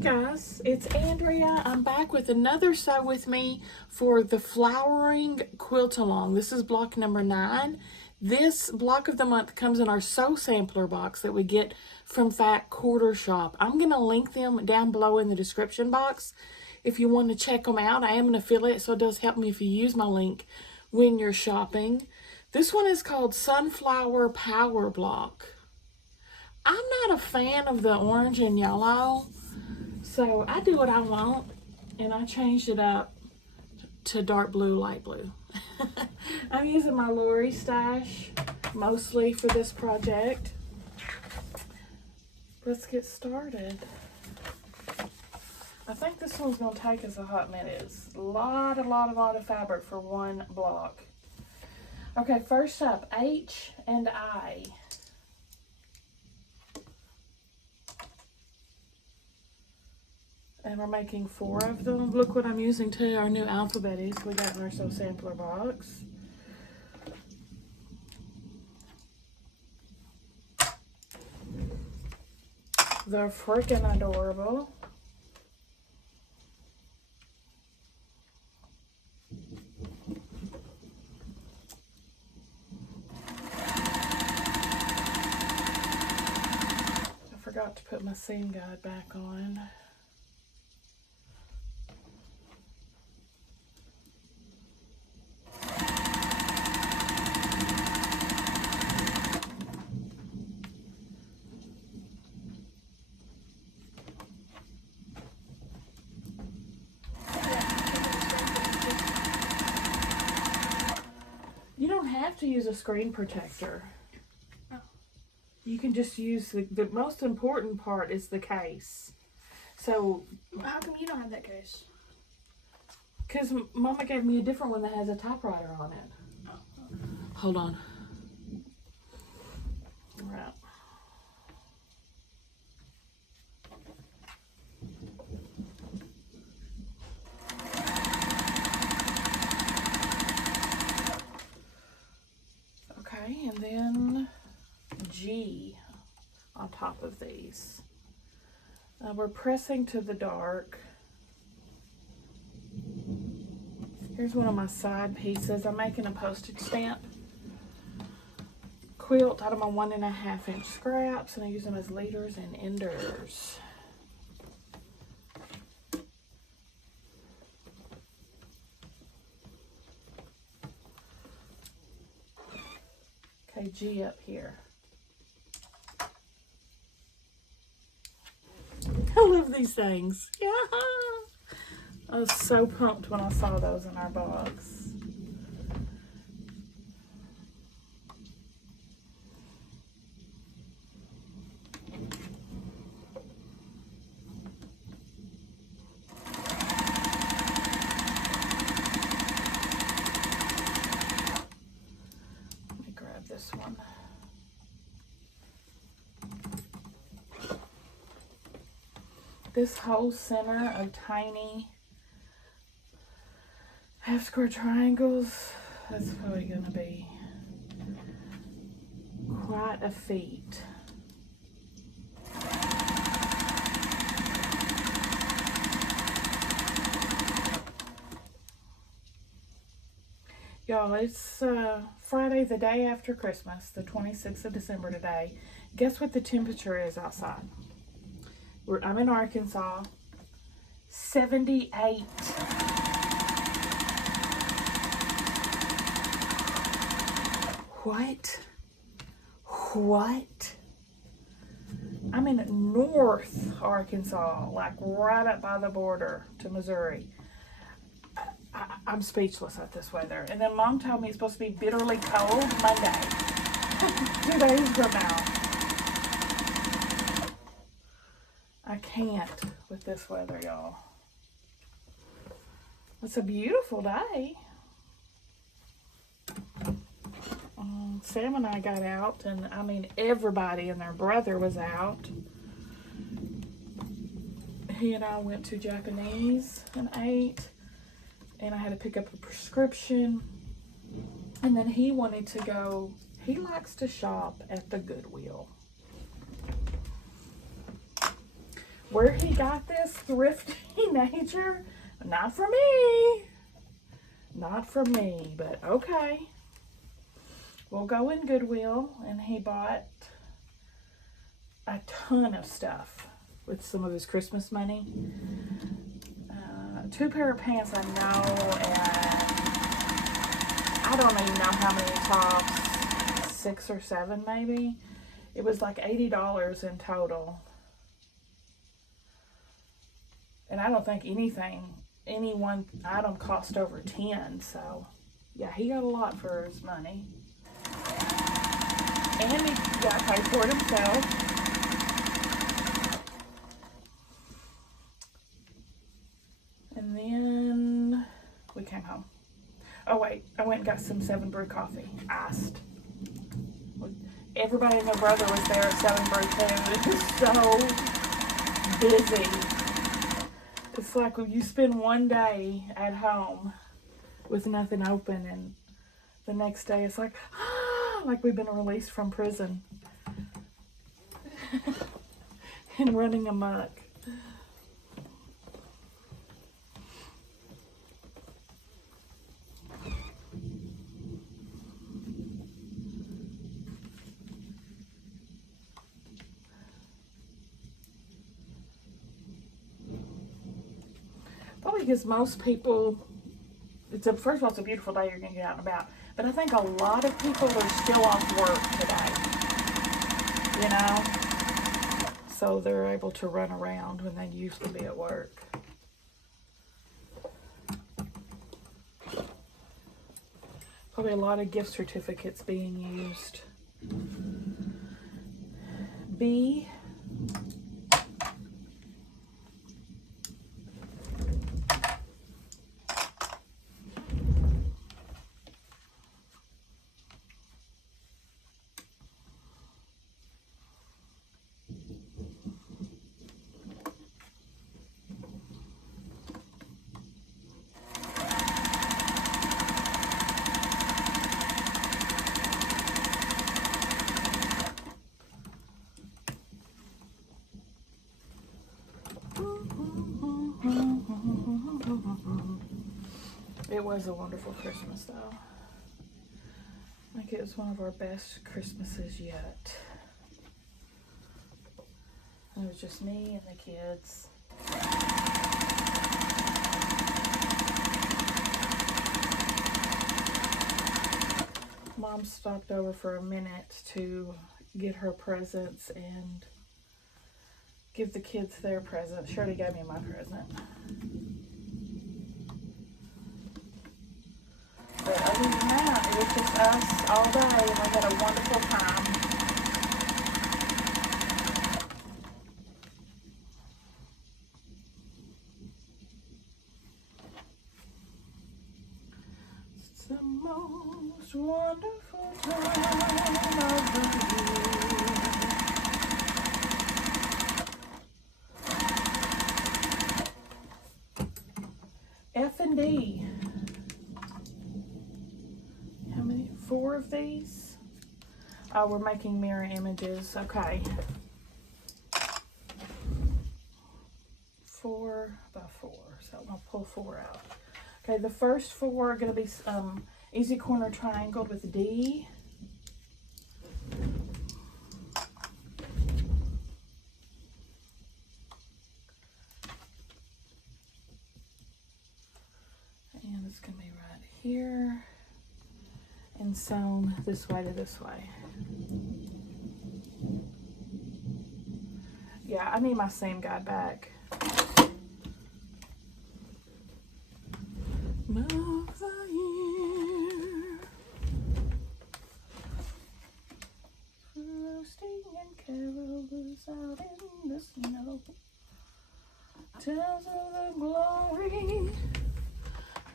Hey guys, it's Andrea. I'm back with another Sew With Me for the Flowering Quilt Along. This is block number 9. This block of the month comes in our Sew Sampler box that we get from Fat Quarter Shop. I'm going to link them down below in the description box if you want to check them out. I am an affiliate, so it does help me if you use my link when you're shopping. This one is called Sunflower Power Block. I'm not a fan of the orange and yellow, so I do what I want, and I changed it up to dark blue, light blue. I'm using my Lori stash mostly for this project. Let's get started. I think this one's going to take us a hot minute. It's a lot of fabric for one block. Okay, first up, H and I. And we're making 4 of them. Look what I'm using too, our new alphabetties we got in our Sew Sampler box. They're freaking adorable. I forgot to put my seam guide back on. You don't have to use a screen protector. Oh. You can just use the most important part is the case. So, How come you don't have that case? because Mama gave me a different one that has a typewriter on it. Hold on. Right. Okay, and then G on top of these. We're pressing to the dark. Here's one of my side pieces. I'm making a postage stamp quilt out of my 1.5 inch scraps, and I use them as leaders and enders. Okay, G up here. I love these things. Yeah. I was so pumped when I saw those in our box. Let me grab this one. This whole center of tiny half square triangles, that's probably going to be quite a feat. Y'all, it's Friday, the day after Christmas, the 26th of December today. Guess what the temperature is outside? I'm in Arkansas, 78. What? I'm in North Arkansas, like right up by the border to Missouri. I'm speechless at this weather. And then Mom told me it's supposed to be bitterly cold Monday. 2 days from now. I can't with this weather, y'all. It's a beautiful day. Sam and I got out, and I mean everybody and their brother was out. He and I went to Japanese and ate, and I had to pick up a prescription, and then he wanted to go, he likes to shop at the Goodwill. Where he got this thrifty nature, not for me. Not for me, but okay. We'll go in Goodwill, and he bought a ton of stuff with some of his Christmas money. 2 pair of pants I know, and I don't even know how many tops, 6 or 7 maybe. It was like $80 in total. And I don't think any one item cost over 10, so yeah, he got a lot for his money. And he got paid for it himself. And then we came home. Oh wait, I went and got some 7 Brew coffee, iced. Everybody and their brother was there at 7 Brew too. It was so busy. It's like when you spend one day at home with nothing open, and the next day it's like, like we've been released from prison and running amok. Probably because most people, first of all, it's a beautiful day, you're going to get out and about. But I think a lot of people are still off work today, you know? So they're able to run around when they used to be at work. Probably a lot of gift certificates being used. B. It was a wonderful Christmas, though. I think it was one of our best Christmases yet. It was just me and the kids. Mom stopped over for a minute to get her presents and give the kids their presents. Shirley gave me my present. But other than that, it was just us all day, and we had a wonderful time. It's the most wonderful time of the year. F and D. How many? 4 of these? Oh, we're making mirror images. Okay. 4 by 4. So I'm going to pull 4 out. Okay, the first 4 are going to be easy corner triangled with D. And it's going to be right here. And sewn this way to this way. Yeah, I need my seam guide back. Of the year, roasting and carols out in the snow, tells of the glory,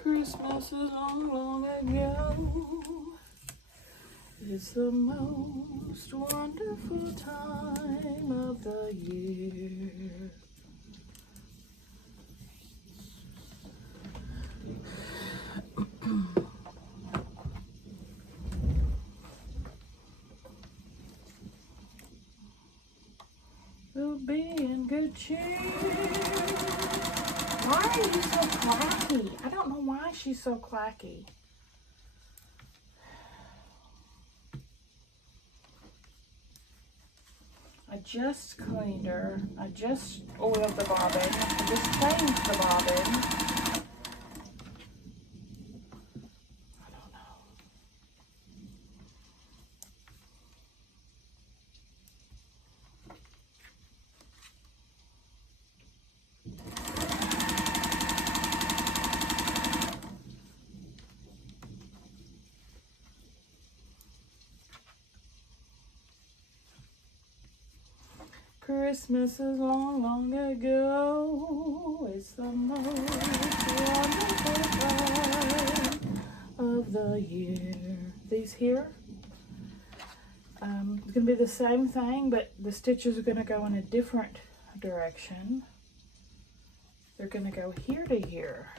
Christmas is long, long ago. It's the most wonderful time of the year. The So be in good cheer. Why are you so clacky? I don't know why she's so clacky. I just cleaned her. I just oiled the bobbin. I just changed the bobbin. I don't know. Christmas is long, long ago. It's the most wonderful time of the year. These here, it's going to be the same thing, but the stitches are going to go in a different direction. They're going to go here to here.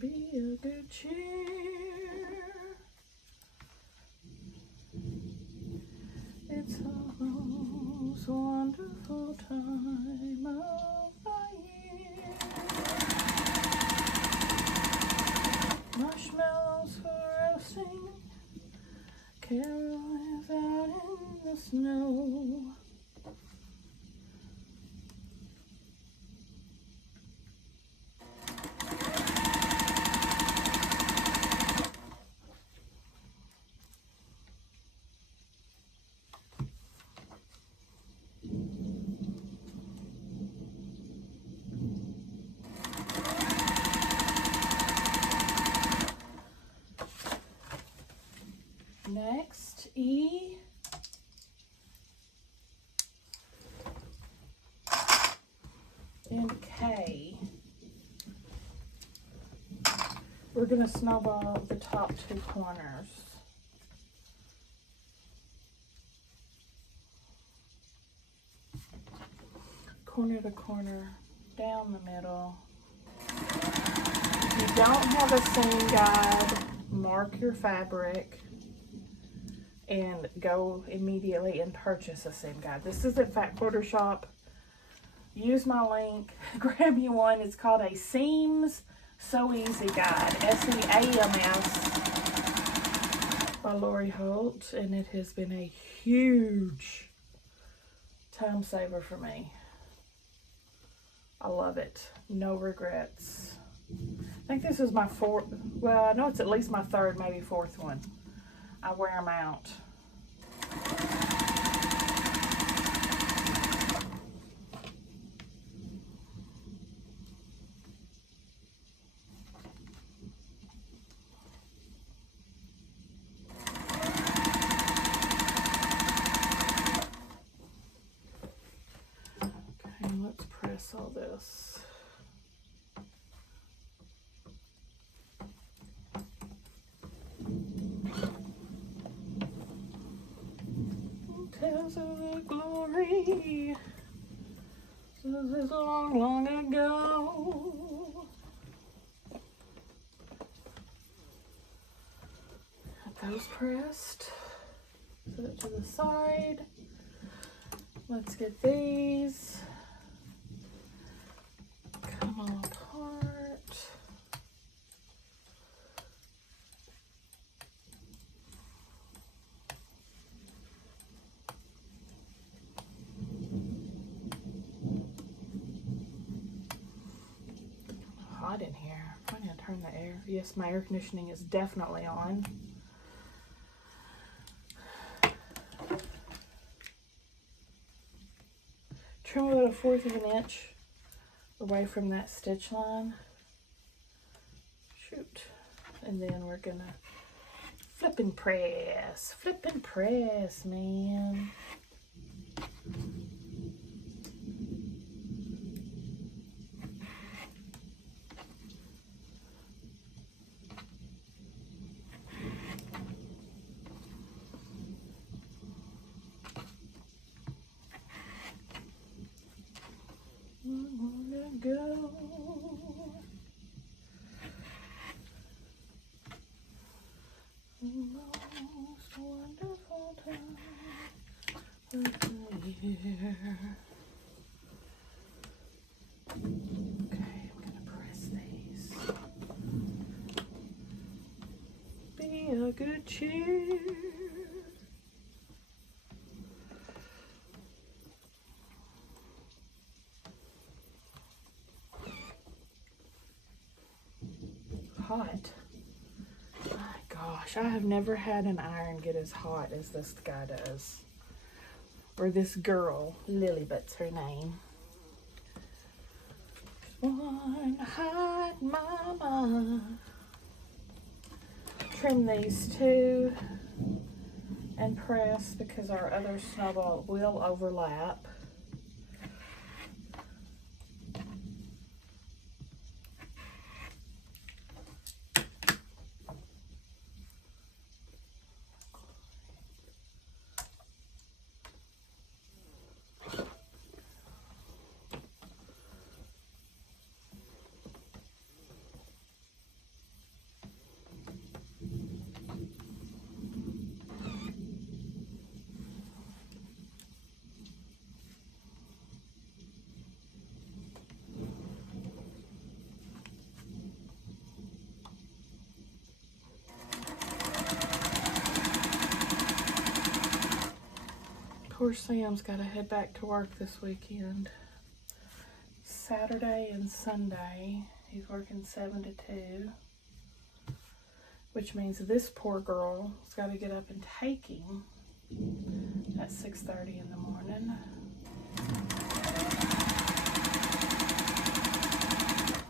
Be a good cheer. It's the most wonderful time of the year. Marshmallows for roasting. Carol is out in the snow. Next, E. And K. We're going to snowball the top two corners. Corner to corner, down the middle. If you don't have a seam guide, mark your fabric and go immediately and purchase a seam guide. This is at Fat Quarter Shop. Use my link, grab you one. It's called a Seams So Easy Guide, SEAMS, by Lori Holt, and it has been a huge time saver for me. I love it. No regrets. I think this is my fourth, well, I know it's at least my third, maybe fourth one. I wear them out. Okay, let's press all this. Tales of the glory. This is long, long ago. Got those pressed. Set it to the side. Let's get these. Come all apart. Hot in here. I'm going to turn the air. Yes, my air conditioning is definitely on. Trim about 1/4 of an inch away from that stitch line. Shoot. And then we're going to flip and press. Flip and press, man. Go. a good cheer. Hot. My gosh, I have never had an iron get as hot as this guy does. Or this girl, Lilybut's her name. One hot mama. Trim these two and press because our other snowball will overlap. Poor Sam's got to head back to work this weekend. Saturday and Sunday, he's working 7 to 2. Which means this poor girl has got to get up and take him at 6:30 in the morning.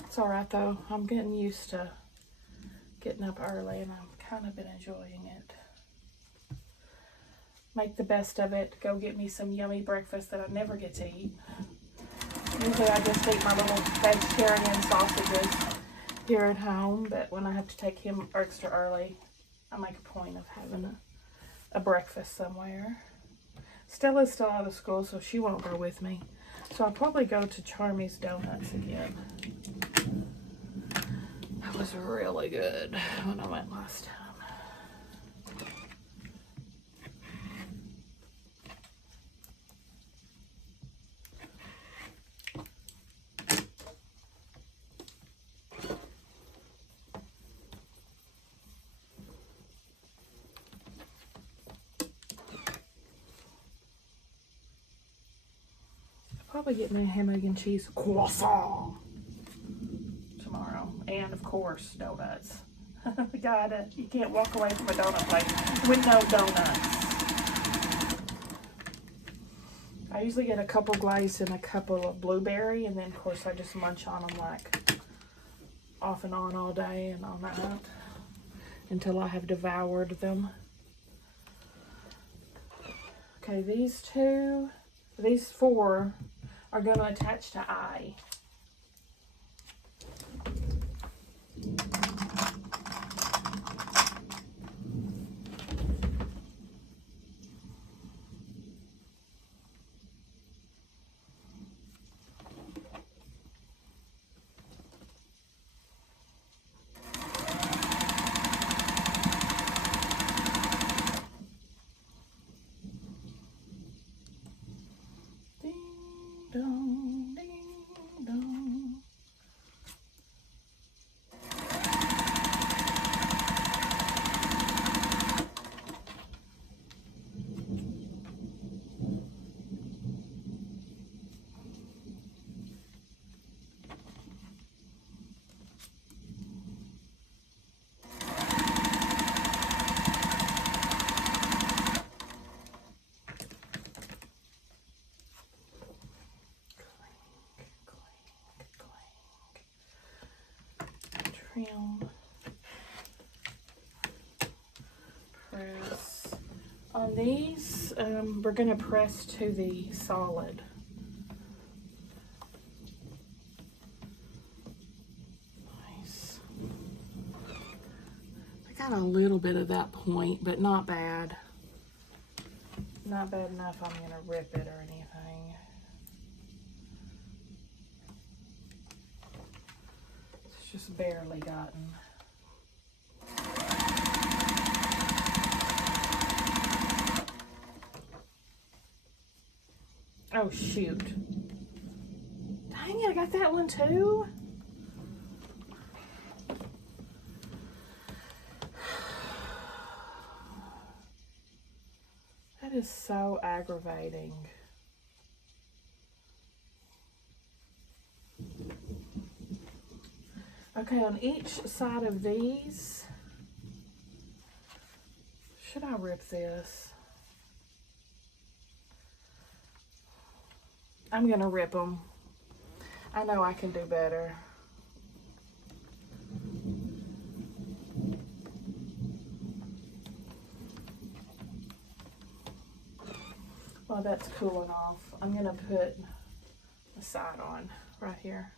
It's alright though. I'm getting used to getting up early and I've kind of been enjoying it. Make the best of it. Go get me some yummy breakfast that I never get to eat. Usually I just eat my little vegetarian sausages here at home, but when I have to take him extra early, I make a point of having a breakfast somewhere. Stella's still out of school, so she won't go with me. So I'll probably go to Charmy's Donuts again. That was really good when I went last time. Probably get me a ham, egg, and cheese croissant tomorrow. And of course, donuts. You can't walk away from a donut place with no donuts. I usually get a couple glazed and a couple of blueberry, and then of course I just munch on them like off and on all day and all night until I have devoured them. Okay, these 4 are going to attach to I. Ding, ding, dong. Trim, press. On these, we're going to press to the solid. Nice. I got a little bit of that point, but not bad. Not bad enough I'm going to rip it or anything. Just barely gotten. Oh shoot. Dang it, I got that one too? is so aggravating. Okay, on each side of these, should I rip this? I'm gonna rip them. I know I can do better. While that's cooling off, I'm gonna put the side on right here.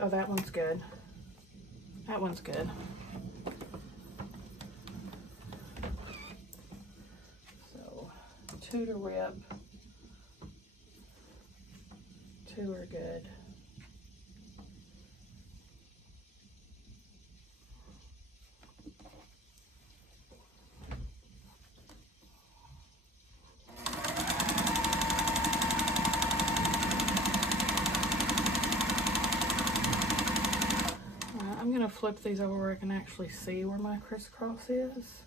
Oh, that one's good. That one's good. So, 2 to rip. 2 are good. I'm gonna flip these over where I can actually see where my crisscross is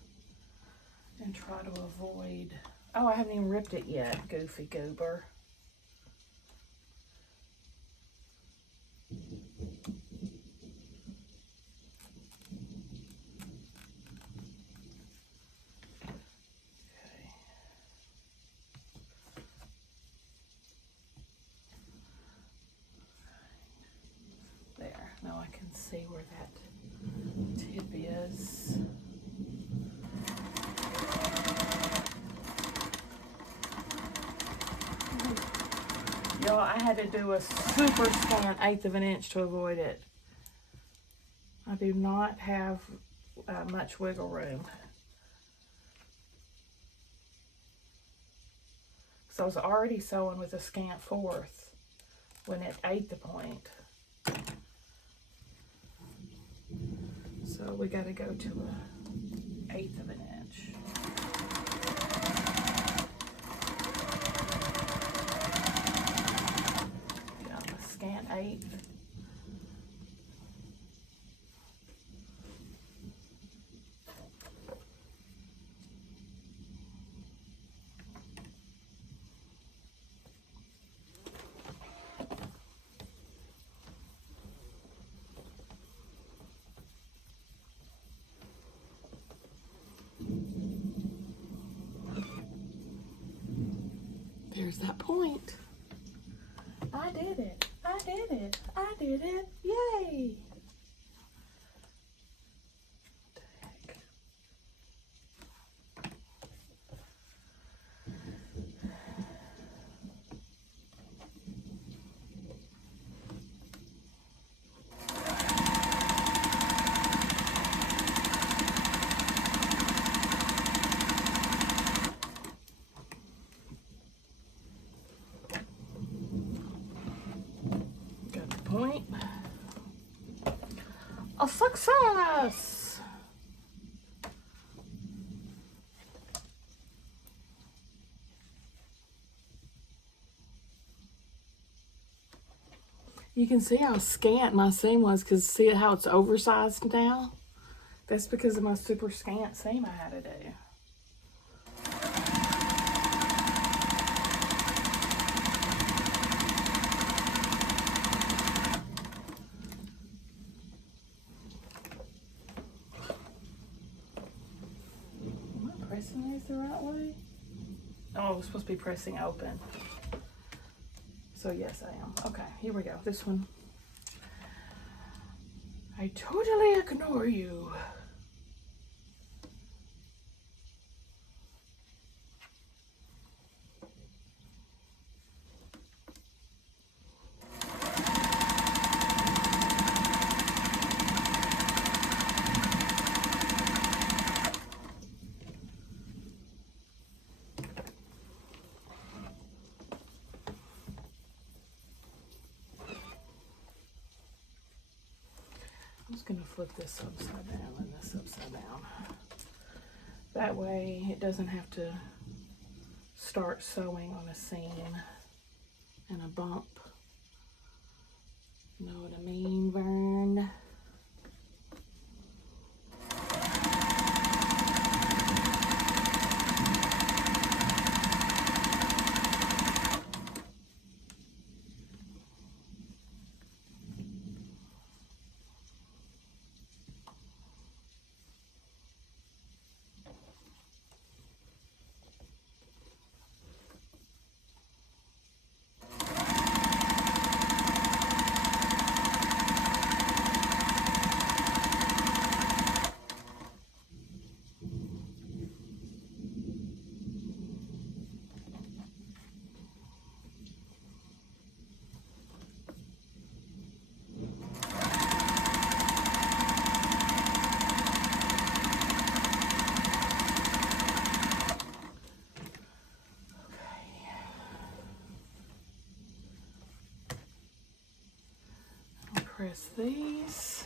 and try to avoid, oh, I haven't even ripped it yet, goofy goober. Okay. There, now I can see where that tip is. Y'all, I had to do a super scant 1/8 of an inch to avoid it. I do not have much wiggle room. So I was already sewing with a scant 1/4 when it ate the point. So we got to go to a 1/8 of an inch. Yeah, a scant 1/8. There's that point. I did it. I did it. I did it. Yay. What the heck? Got the point. A success! You can see how scant my seam was, because see how it's oversized now? That's because of my super scant seam I had to do. Am I pressing these the right way? Oh, I was supposed to be pressing open. So yes, I am. Okay, here we go. This one. I totally ignore you. just gonna flip this upside down and this upside down. That way it doesn't have to start sewing on a seam and a bump. Know what I mean, Vern? Press these.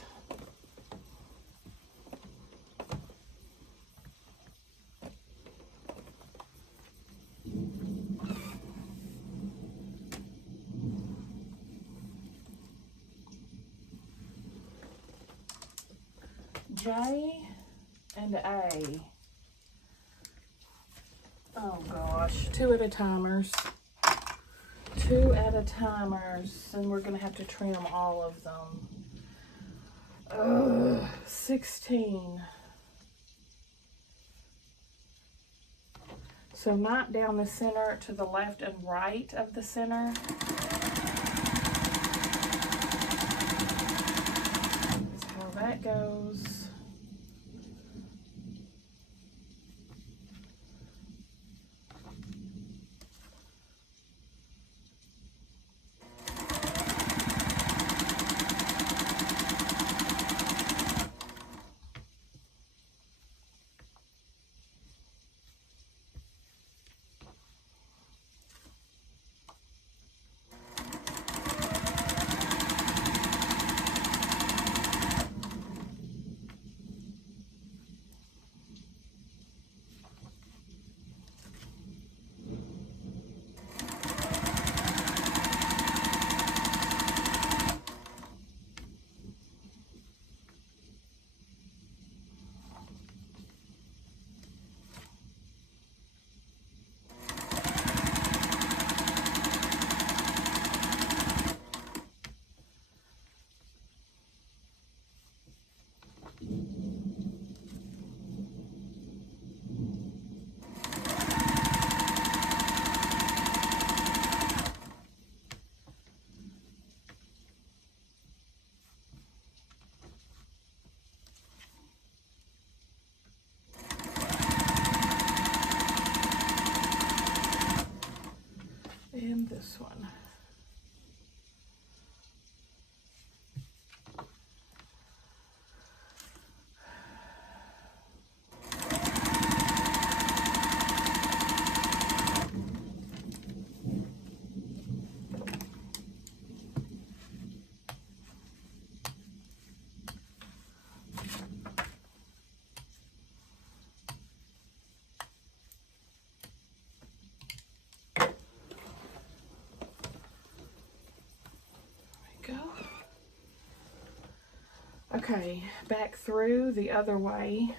J and A. Oh gosh, 2 at a timers. 2 at a timers, and we're gonna have to trim all of them. 16. So not down the center, to the left and right of the center. That's how that goes. And this one. Go. Okay, back through the other way.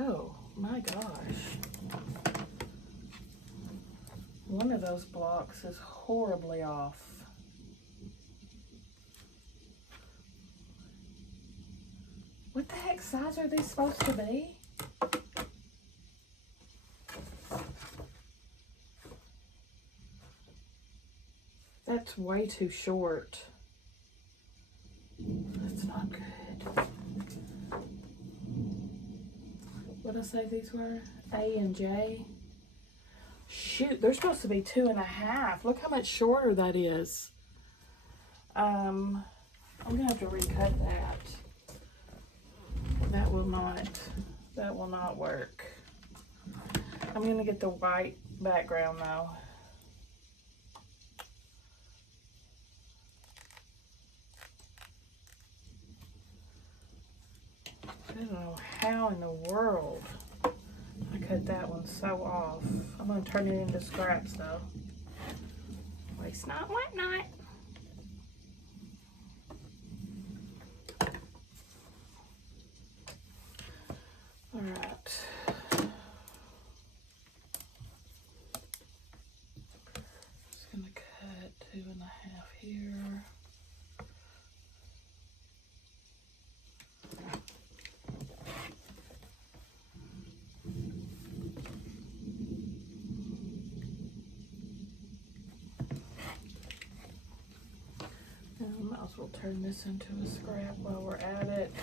Oh my gosh. One of those blocks is horribly off. What the heck size are these supposed to be? That's way too short. That's not good. What did I say these were? A and J? Shoot, they're supposed to be 2.5. Look how much shorter that is. I'm gonna have to recut that. That will not That will not work. I'm gonna get the white background though. I don't know how in the world I cut that one so off. I'm gonna turn it into scraps though. Waste not, want not. All right. Just gonna cut 2.5 here. And might as well turn this into a scrap while we're at it.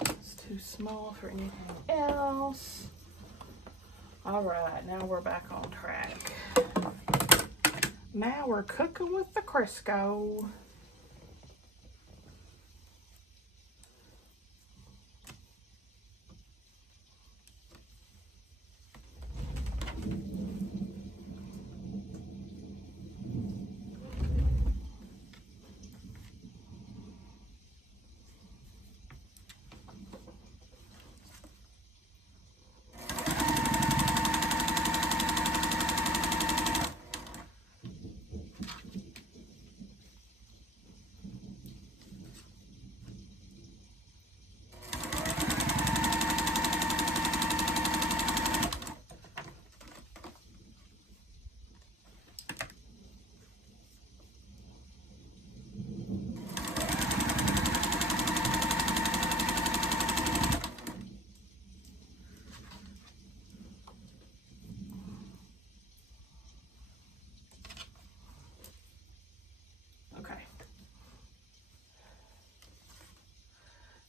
It's too small for anything else. All right, now we're back on track. Now we're cooking with the Crisco.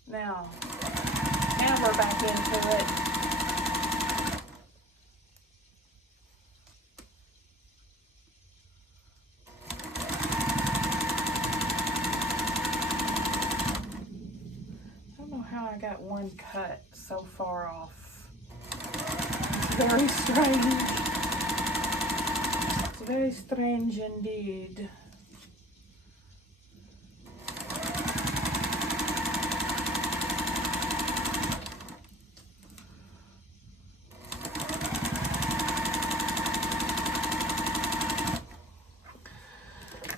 Now we're back into it. I don't know how I got one cut so far off. It's very strange. It's very strange indeed.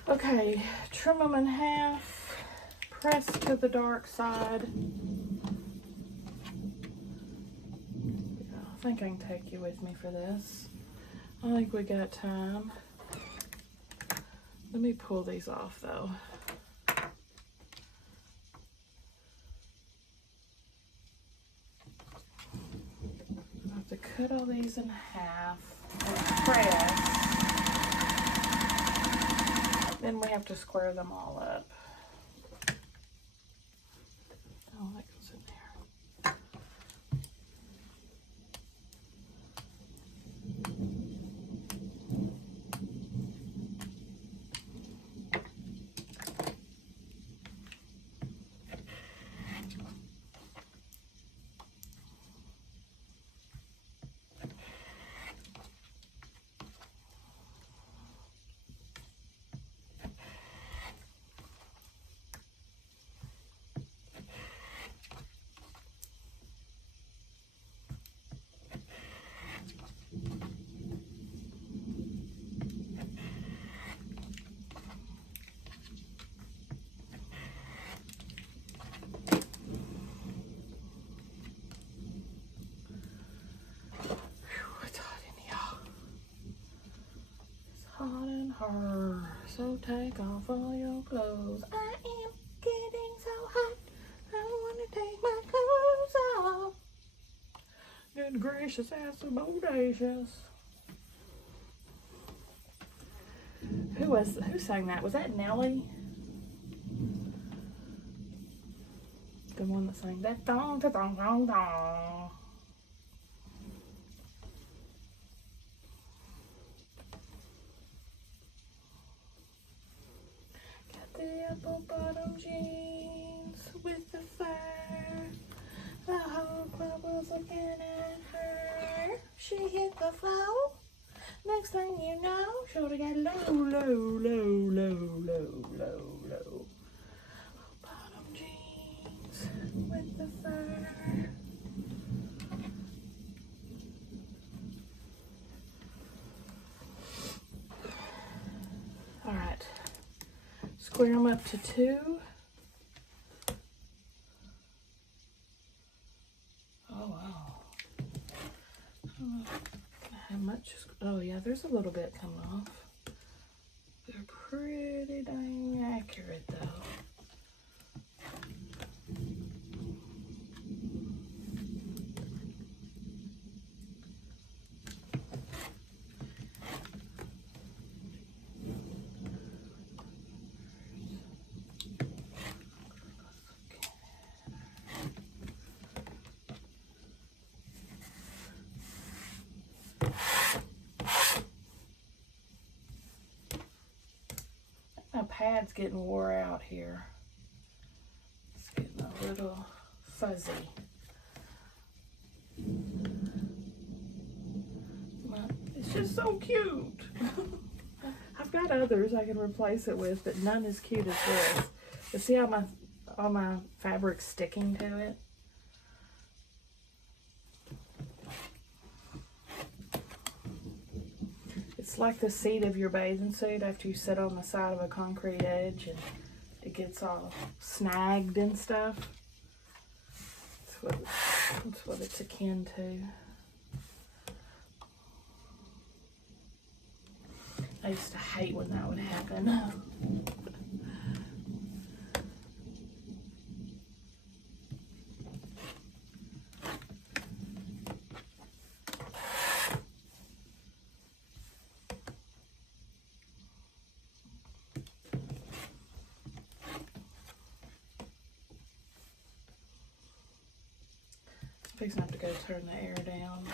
Okay, trim them in half, press to the dark side. I think I can take you with me for this. I think we got time. Let me pull these off though. I have to cut all these in half and press. Then we have to square them all up. Oh, that goes in there. Hot in her, so take off all your clothes. I am getting so hot, I want to take my clothes off. Good gracious, that's so bodacious. Who sang that? Was that Nelly? The one that sang that dong dong dong dong. The apple bottom jeans with the fur. she hit the floor. Next thing you know, shorty got low, low, low, low, low, low, low. Bottom jeans with the fur. All right, square them up to 2. Oh wow. How much? Oh yeah, there's a little bit coming off. They're pretty dang accurate though. My pad's getting wore out here. It's getting a little fuzzy. It's just so cute. I've got others I can replace it with, but none as cute as this. But see how all my fabric's sticking to it? It's like the seat of your bathing suit after you sit on the side of a concrete edge and it gets all snagged and stuff. That's what it's akin to. I used to hate when that would happen. I'm fixing to have to go turn the air down.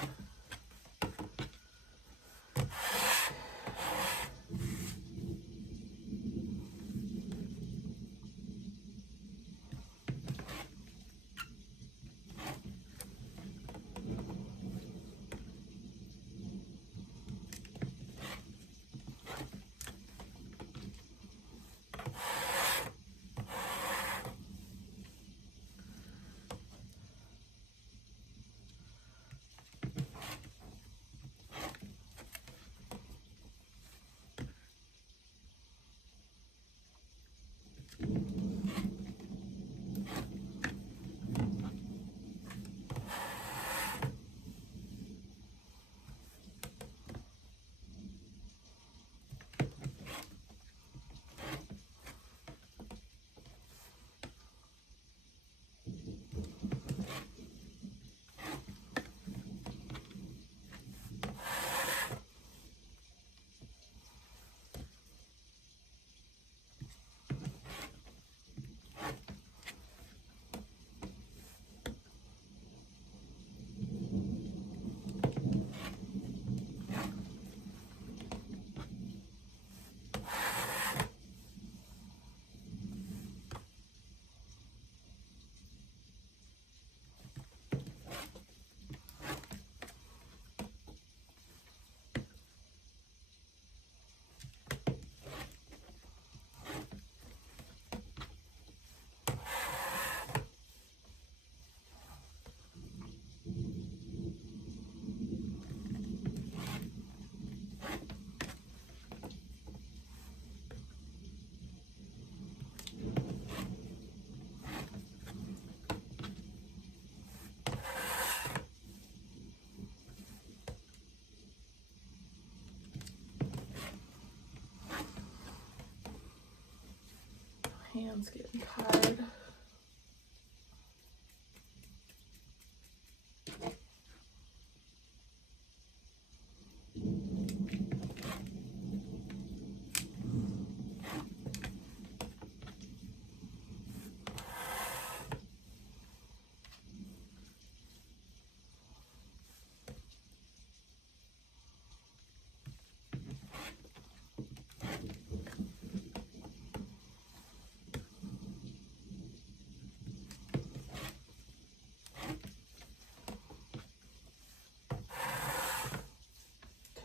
Hands getting tired.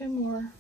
2 more.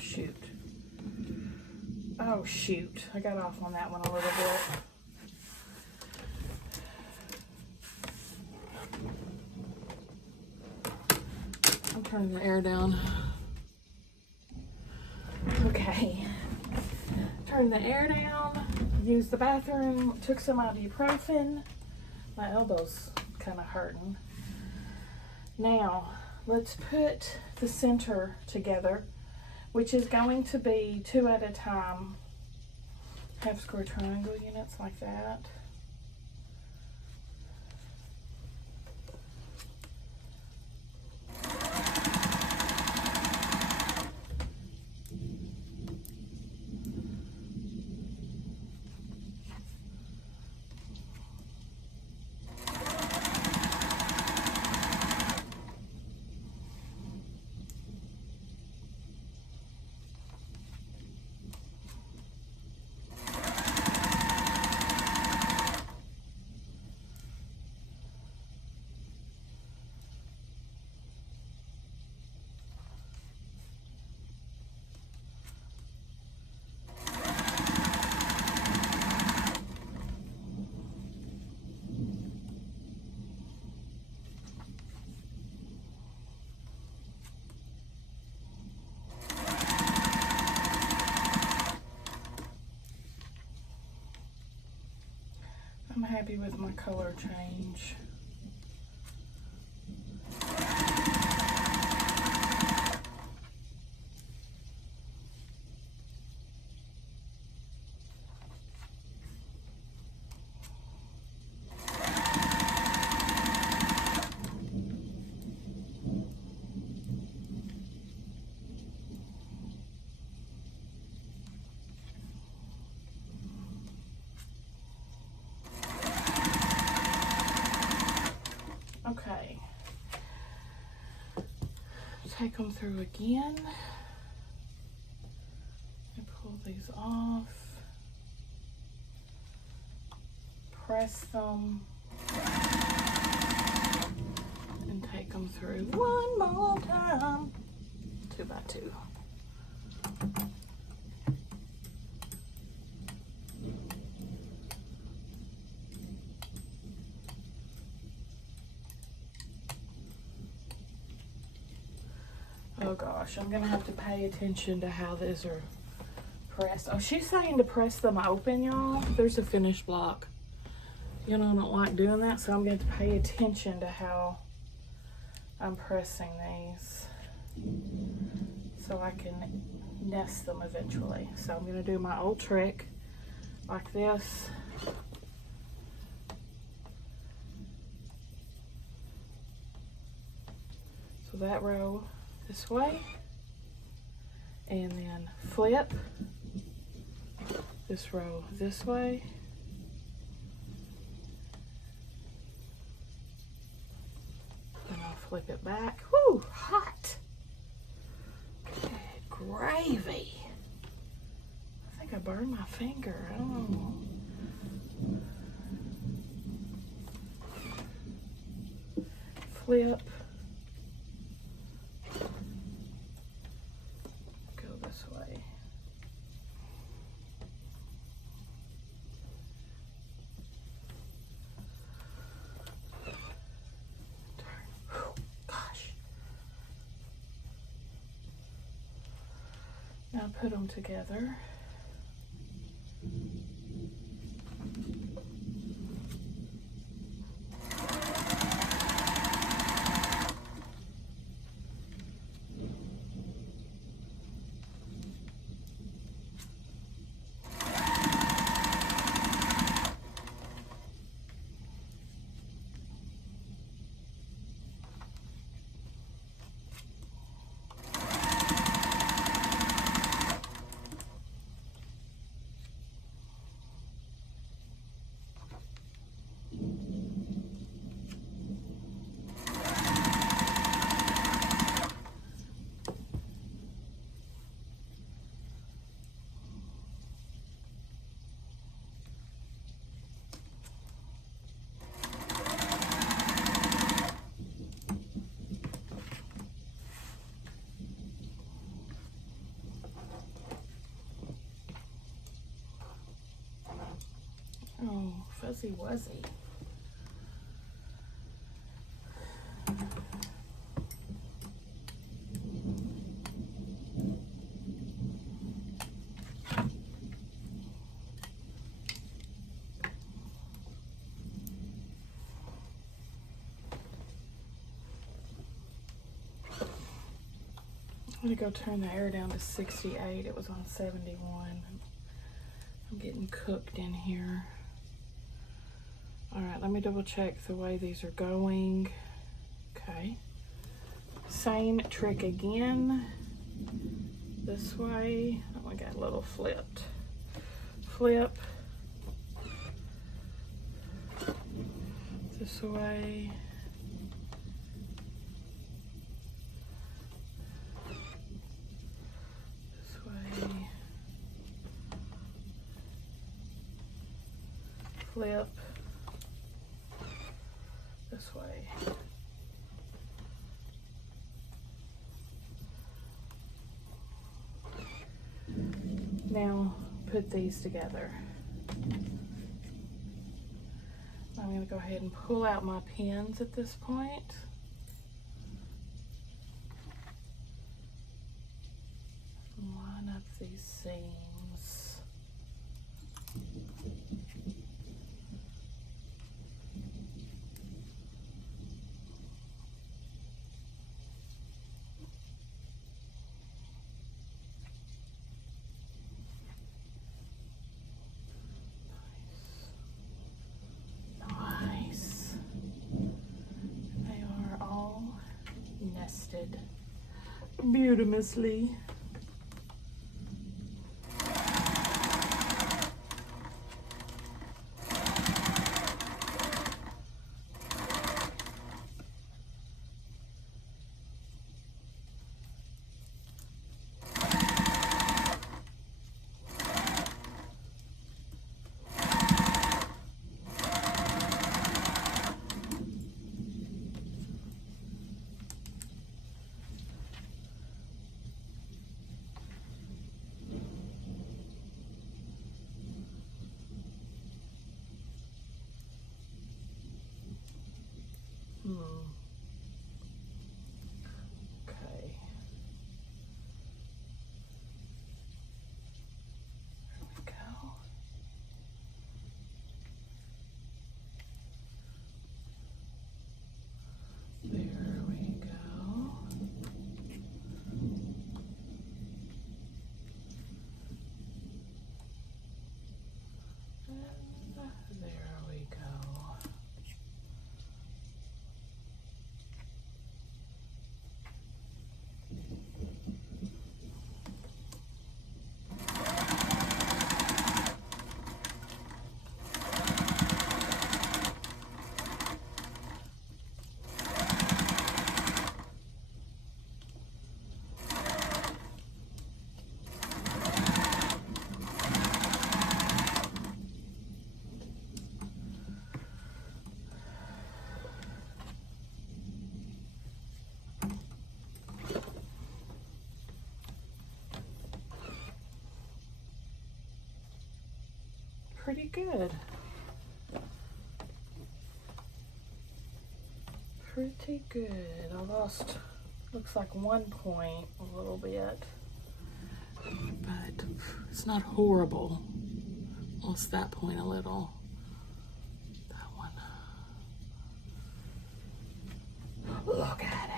Shoot. Oh, shoot. I got off on that one a little bit. I'm turning the air down. Okay. Turn the air down. Used the bathroom. Took some ibuprofen. My elbow's kind of hurting. Now, let's put the center together, which is going to be 2 at a time, half square triangle units like that. I'm happy with my color change. Okay, take them through again and pull these off, press them, and take them through one more time, 2 by 2. Oh gosh, I'm gonna have to pay attention to how these are pressed. Oh, she's saying to press them open, y'all. There's a finished block. You know, I don't like doing that, so I'm going to pay attention to how I'm pressing these so I can nest them eventually. So I'm going to do my old trick like this. So that row this way, and then flip this row this way, and I'll flip it back. Whoo, hot. Good gravy. I think I burned my finger. I don't know. Flip. Go this way. Now put them together. Fuzzy Wuzzy. I'm gonna go turn the air down to 68. It was on 71. I'm getting cooked in here. All right, let me double check the way these are going. Okay. Same trick again. This way. Oh, I got a little flipped. Flip. This way. This way. Flip. This way. Now put these together. I'm going to go ahead and pull out my pins at this point. Line up these seams. Nice. They are all nested beautifully. Okay. There we go. There we go. And there we go. Pretty good. Pretty good. I lost, looks like 1 point a little bit, but it's not horrible. Lost that point a little. That one. Look at it.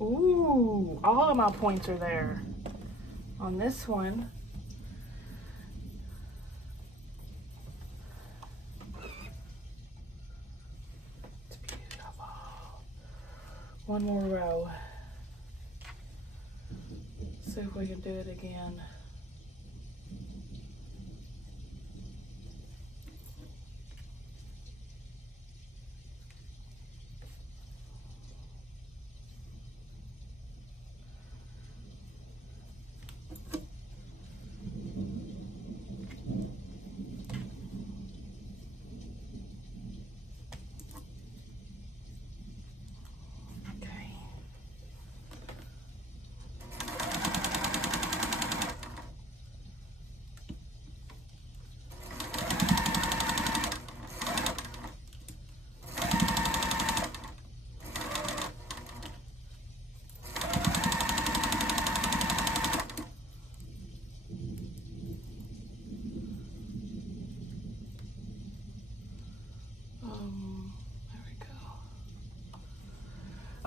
Ooh, all of my points are there. On this one, it's beautiful. One more row. See if we can do it again.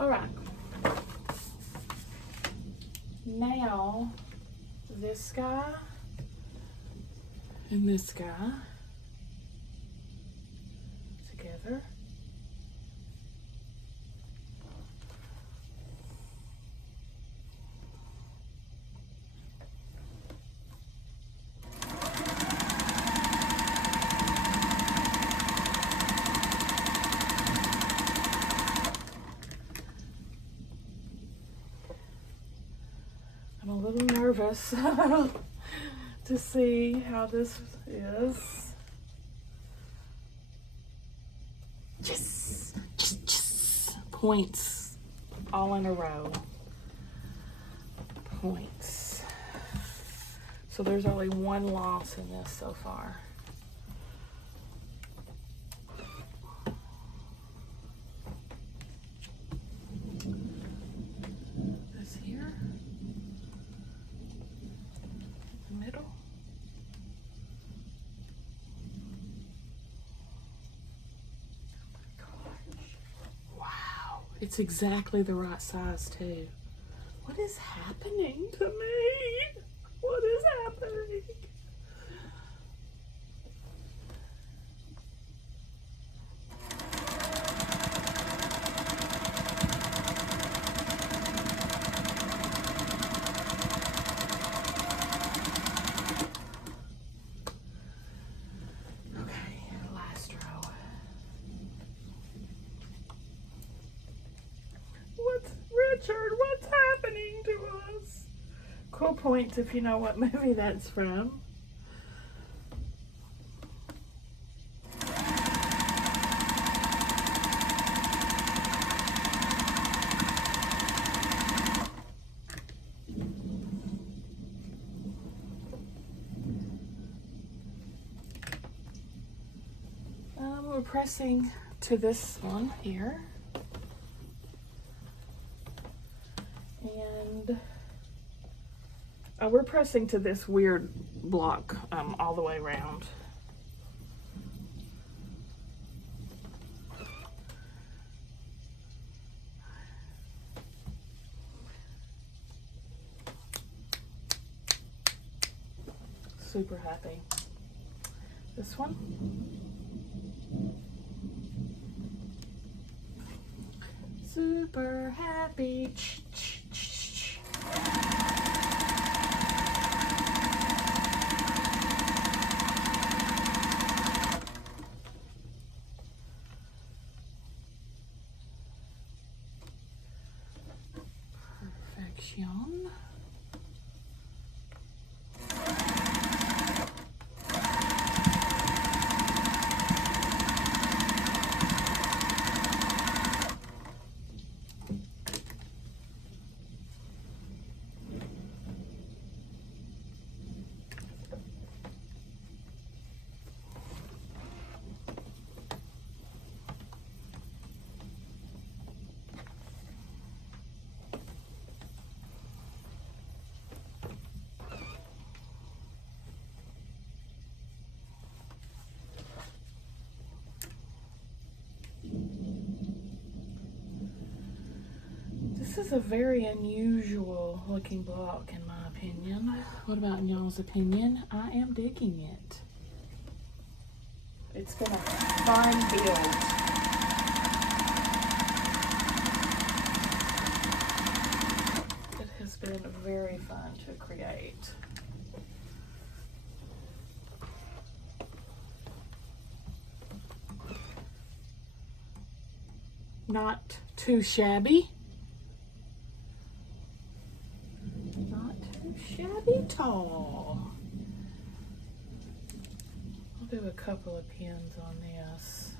All right. Now, this guy and this guy together. I'm a little nervous to see how this is. Yes, yes, yes. Points all in a row. Points. So there's only one loss in this so far. This here. The middle. Wow, it's exactly the right size too. What is happening to me? What is happening? Okay, last row. Richard, what's happening to us? Cool points if you know what movie that's from. We're pressing to this one here. And we're pressing to this weird block all the way around. Super happy. This one. Super happy. Perfection. This is a very unusual looking block in my opinion. What about in y'all's opinion? I am digging it. It's been a fun build. It has been very fun to create. Not too shabby. Not too shabby tall. I'll do a couple of pins on this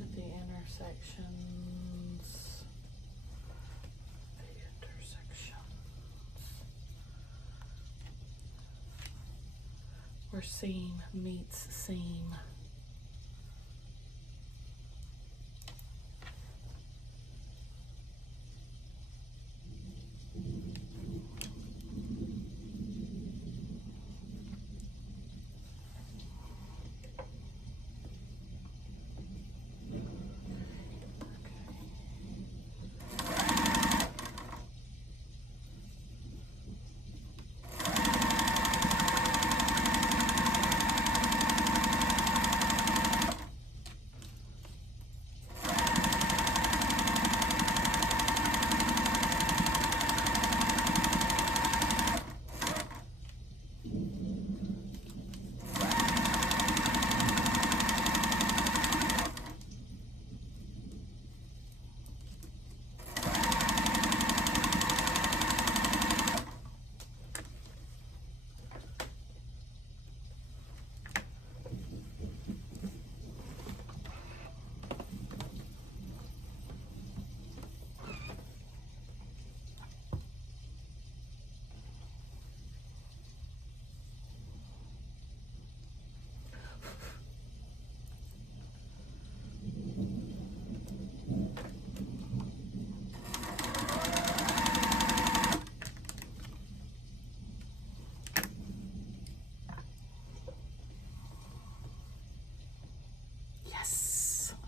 at the intersections. Where seam meets seam.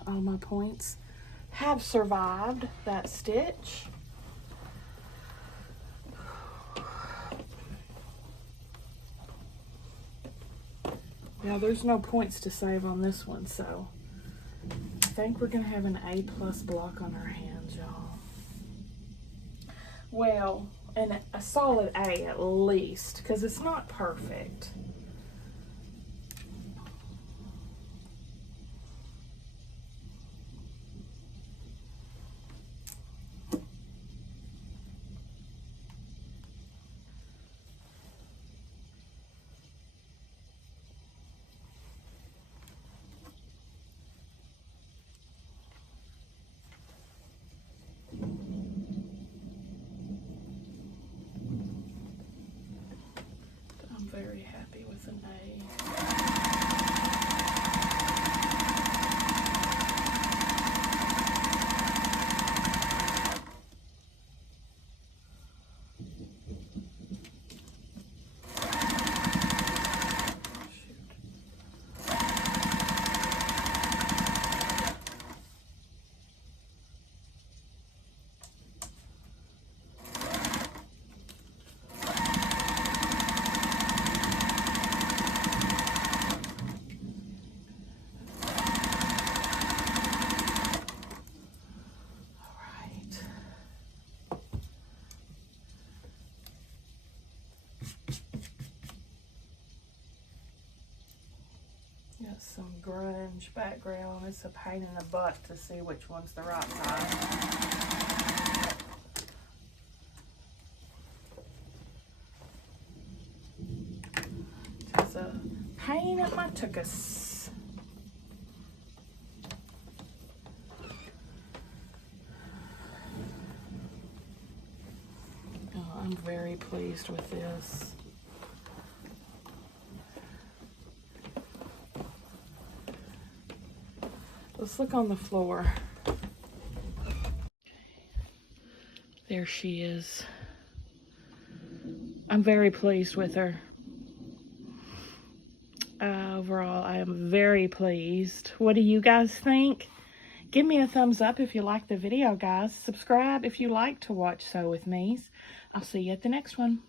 all my points have survived that stitch. Now there's no points to save on this one, so I think we're gonna have an A+ block on our hands, y'all. Well, and a solid A at least, because it's not perfect. I'm very happy with an A. Got some grunge background. It's a pain in the butt to see which one's the right side. It's a pain in my tuchus. Oh, I'm very pleased with this. Let's look on the floor. There she is. I'm very pleased with her. Overall, I am very pleased. What do you guys think? Give me a thumbs up if you like the video, guys. Subscribe if you like to watch Sew With Me's. I'll see you at the next one.